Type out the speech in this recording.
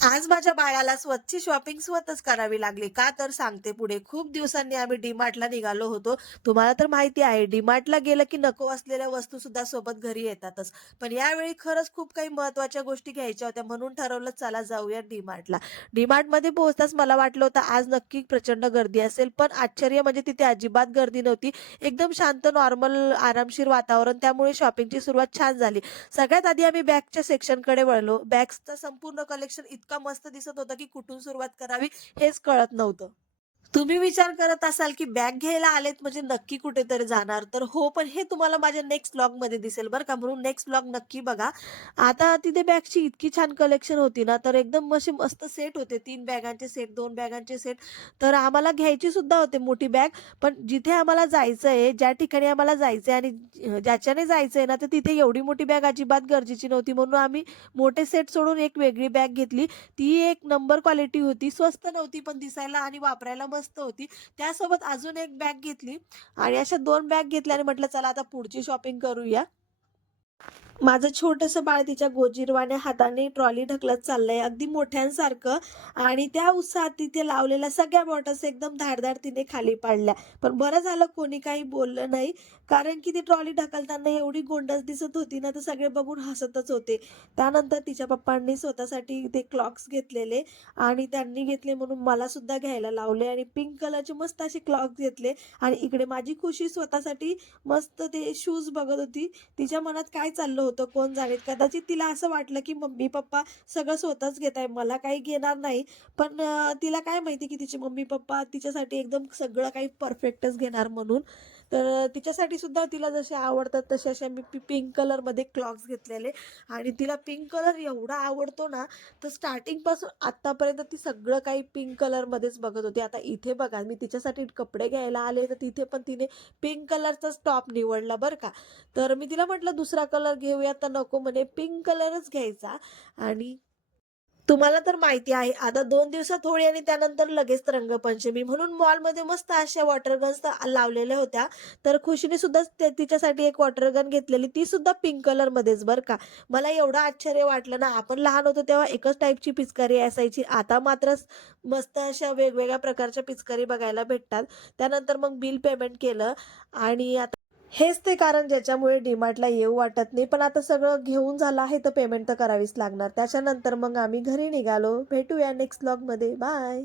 आज माझ्या बाळाला स्वतःची शॉपिंग स्वतःच करावी लागली. का तर सांगते पुढे. खूप दिवसांनी आम्ही डी-मार्टला निघालो होतो. तुम्हाला तर माहिती आहे डी-मार्टला गेलं की नको असलेल्या वस्तू सुद्धा सोबत घरी येतातच. पण यावेळी खरंच खूप काही महत्त्वाच्या गोष्टी घ्यायच्या होत्या म्हणून ठरवलं चला जाऊया डी-मार्टला. डी-मार्टमध्ये पोहोचताच मला वाटलं होतं आज नक्की प्रचंड गर्दी असेल. पण आश्चर्य म्हणजे तिथे अजिबात गर्दी नव्हती. एकदम शांत नॉर्मल आरामशीर वातावरण त्यामुळे शॉपिंगची सुरुवात छान झाली. सगळ्यात आधी आम्ही बॅगच्या सेक्शनकडे वळलो. बॅग्सचं संपूर्ण कलेक्शन इतकं मस्त दिसत होतं, की कुठून सुरुवात करावी हेच कळत नव्हतं. तुम्ही विचार करत असाल, की बॅग घ्यायला आलेत म्हणजे नक्की कुठेतरी जाणार. तर हो, पण हे तुम्हाला माझ्या नेक्स्ट व्लॉगमध्ये दिसेल बरं का, म्हणून नेक्स्ट व्लॉग नक्की बघा. आता तिथे बॅगची इतकी छान कलेक्शन होती ना, तर एकदम असे मस्त सेट होते. 3 बॅगांचे सेट, 2 बॅगांचे सेट. तर आम्हाला घ्यायची सुद्धा होती मोठी बॅग. पण जिथे आम्हाला जायचंय, ज्या ठिकाणी आम्हाला जायचंय आणि ज्याच्याने जायचंय ना, तर तिथे एवढी मोठी बॅग अजिबात गरजेची नव्हती. म्हणून आम्ही मोठे सेट सोडून एक वेगळी बॅग घेतली. ती एक नंबर क्वालिटी होती. स्वस्त नव्हती, पण दिसायला आणि वापरायला मस्त होती. त्यासोबत अजून एक बॅग घेतली आणि अशा 2 बॅग घेतल्या आणि म्हटलं चला आता पुढची शॉपिंग करूया. माझं छोटंसं बाळ तिच्या गोजीरवाण्या हाताने ट्रॉली ढकलत चाललंय अगदी मोठ्यांसारखं आणि त्या उत्साहात तिथे लावलेल्या सगळ्या बॉटल्स एकदम धाडधाड तिने खाली पाडल्या. पण बरं झालं कोणी काही बोललं नाही. कारण की ती ट्रॉली ढकलताना एवढी गोंडस दिसत होती ना, तर सगळे बघून हसतच होते. त्यानंतर तिच्या पप्पांनी स्वतःसाठी ते क्लॉक्स घेतलेले आणि त्यांनी घेतले म्हणून मला सुद्धा घ्यायला लावले आणि पिंक कलरचे मस्त असे क्लॉक्स घेतले आणि इकडे माझी खुशी स्वतःसाठी मस्त ते शूज बघत होती. तिच्या मनात काय चाललं होतं कोण जाणे. कदाचित तिला असं वाटलं, की मम्मी-पप्पा सगळं स्वतःच घेत आहे, मला काही घेणार नाही. पण तिला काय माहिती, की तिचे मम्मी-पप्पा तिच्यासाठी एकदम सगळं काही परफेक्टच घेणार म्हणून. तर तिच्यासाठी सुद्धा तिला जसे आवडतात तसे असे मी पिंक कलरमध्ये क्लॉक्स घेतलेले आणि तिला पिंक कलर एवढा आवडतो ना, तर स्टार्टिंगपासून आत्तापर्यंत ती सगळं काही पिंक कलरमध्येच बघत होती. आता इथे बघा, मी तिच्यासाठी कपडे घ्यायला आले, तर तिथे पण तिने पिंक कलरचाच टॉप निवडला बरं का. तर मी तिला म्हटलं दुसरा कलर घेऊया तर नको म्हणे पिंक कलरच घ्यायचा आणि तुम्हाला तर माहिती आहे आता 2 दिवसात होळी आणि त्यानंतर लगेच रंगपंचमी म्हणून मॉलमध्ये मस्त अशा वॉटर गन्स लावलेल्या होत्या. तर खुशीने सुद्धा तिच्यासाठी एक वॉटर गन घेतलेली ती सुद्धा पिंक कलरमध्येच बरं का. मला एवढं आश्चर्य वाटलं ना, आपण लहान होतो तेव्हा एकच टाईपची पिचकारी असायची. आता मात्र मस्त अशा वेगवेगळ्या प्रकारच्या पिचकारी बघायला भेटतात. त्यानंतर मग बिल पेमेंट केलं आणि हेच ते कारण ज्याच्यामुळे डी-मार्टला येऊ वाटत नाही. पण आता सगळं घेऊन झालं आहे तर पेमेंट तर करावीच लागणार. त्याच्यानंतर मग आम्ही घरी निघालो. भेटूया नेक्स्ट व्लॉगमध्ये. बाय.